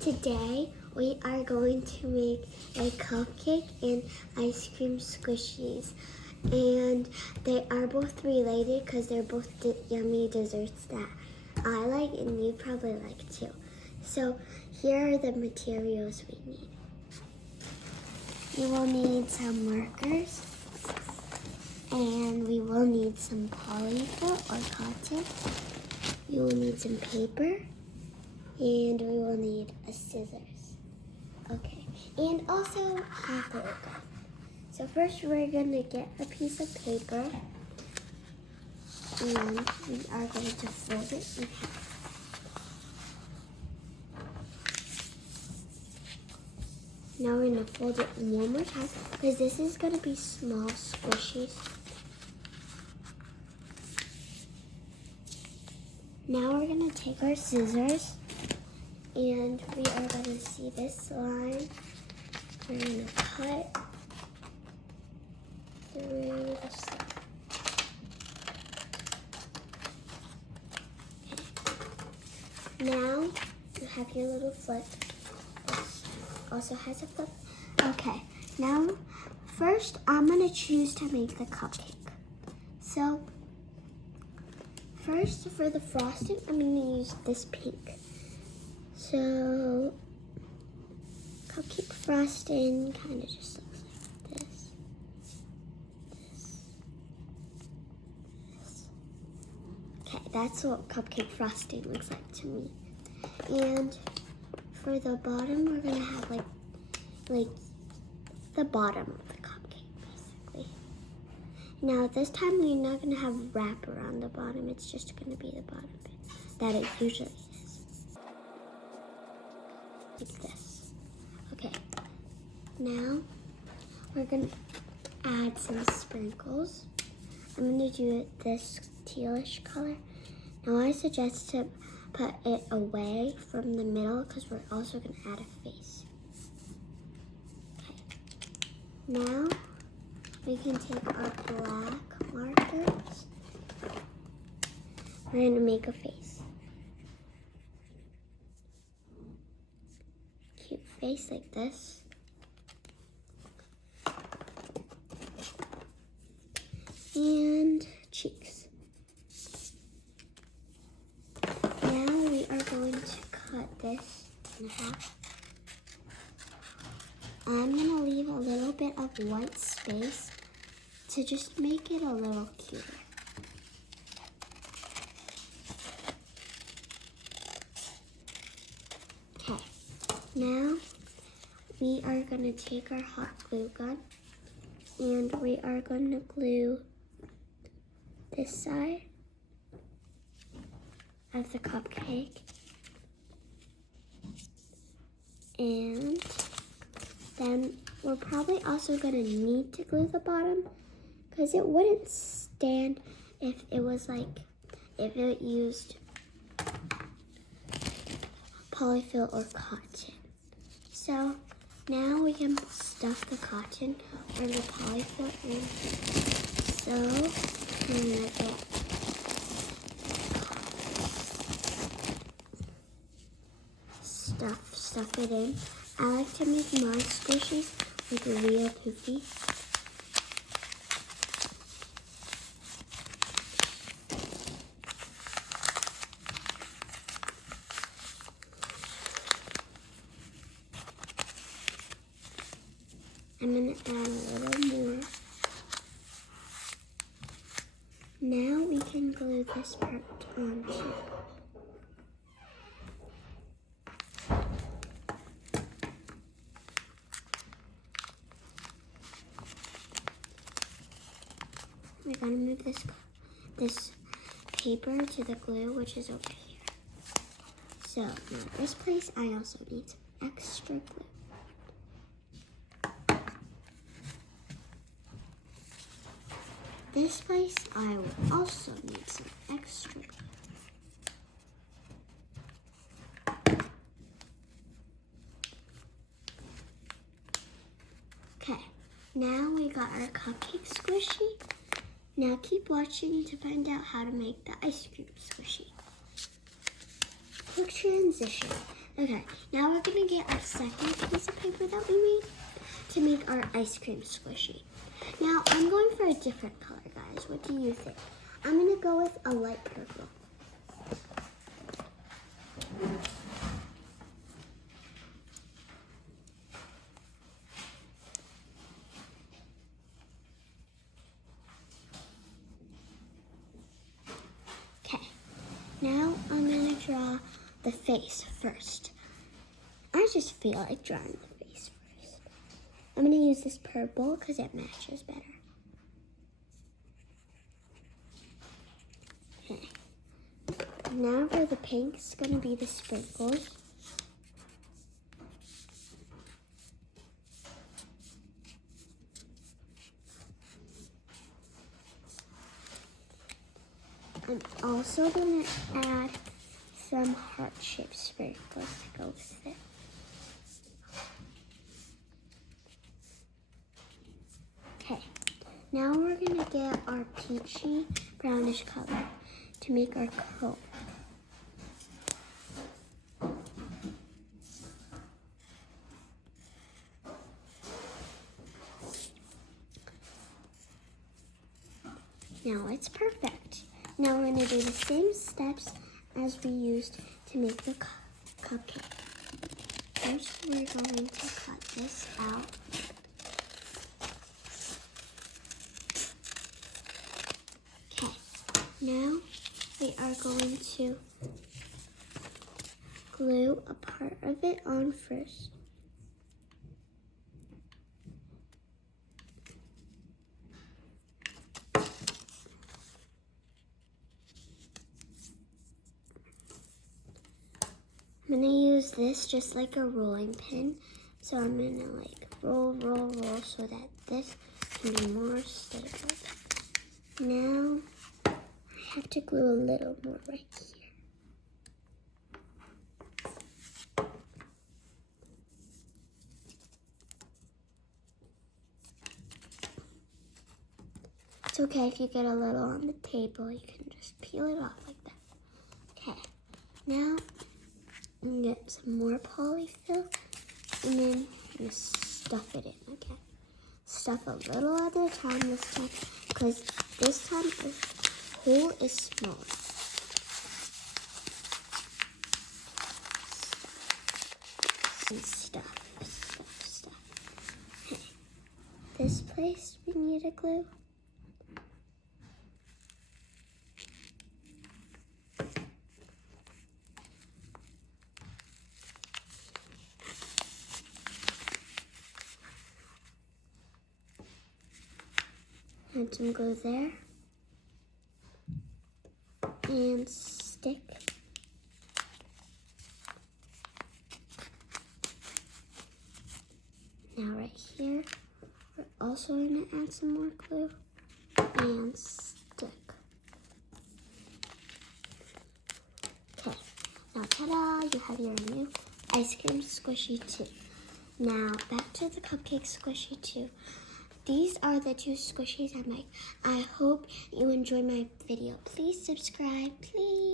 Today we are going to make a cupcake and ice cream squishies. And they are both related because they're both yummy desserts that I like and you probably like too. So here are the materials we need. You will need some markers, and we will need some polyfill or cotton. You will need some paper, and we will need a scissors. Okay, and also a glue gun. So first we're gonna get a piece of paper, and we are going to fold it in half. Now we're gonna fold it one more time because this is gonna be small squishies. Now we're gonna take our scissors and we are gonna see this line. We're gonna cut through the stuff. Okay. Now you have your little flip. This also has a flip. Okay, now first I'm gonna choose to make the cupcake. So first for the frosting, I'm gonna use this pink. So cupcake frosting kind of just looks like this. Okay, that's what cupcake frosting looks like to me. And for the bottom, we're gonna have like the bottom of the cupcake, basically. Now this time we're not gonna have wrap around the bottom. It's just gonna be the bottom bit that it usually is, like this. Okay. Now we're gonna add some sprinkles. I'm gonna do it this tealish color. Now I suggest to put it away from the middle because we're also going to add a face. Okay. Now we can take our black markers. We're going to make a face. Cute face like this. And cheeks. Going to cut this in half. I'm going to leave a little bit of white space to just make it a little cuter. Okay, now we are going to take our hot glue gun and we are going to glue this side of the cupcake. And then we're probably also going to need to glue the bottom because it wouldn't stand if it was if it used polyfill or cotton. So now we can stuff the cotton or the polyfill in. So I'm going to get stuff it in. I like to make my squishies like real poofy. I'm going to add a little more. Now we can glue this part on too. We're gonna move this paper to the glue, which is over here. So now this place, I also need some extra glue. This place, I will also need some extra glue. Okay, now we got our cupcake squishy. Now keep watching to find out how to make the ice cream squishy. Quick transition. Okay, now we're gonna get our second piece of paper that we made to make our ice cream squishy. Now, I'm going for a different color, guys. What do you think? I'm gonna go with a light purple. Okay, now I'm gonna draw the face first. I just feel like drawing the face first. I'm gonna use this purple because it matches better. Okay. Now for the pink, it's gonna be the sprinkles. I'm also gonna add some heart-shaped sprinkles to go with it. Okay, now we're gonna get our peachy brownish color to make our coat. Now it's perfect. Now we're gonna do the same steps as we used to make the cupcake. First, we're going to cut this out. Okay, now we are going to glue a part of it on first. I'm gonna use this just like a rolling pin. So I'm gonna like roll so that this can be more stable. Now I have to glue a little more right here. It's okay if you get a little on the table, you can just peel it off like that. Okay, now I'm gonna get some more polyfill and then I'm gonna stuff it in, okay? Stuff a little at a time this time, because this time the hole is smaller. Stuff. Okay, this place we need a glue. Add some glue there. And stick. Now right here, we're also going to add some more glue and stick. Okay, now ta-da, you have your new ice cream squishy too. Now back to the cupcake squishy too. These are the two squishies I make. I hope you enjoyed my video. Please subscribe, please.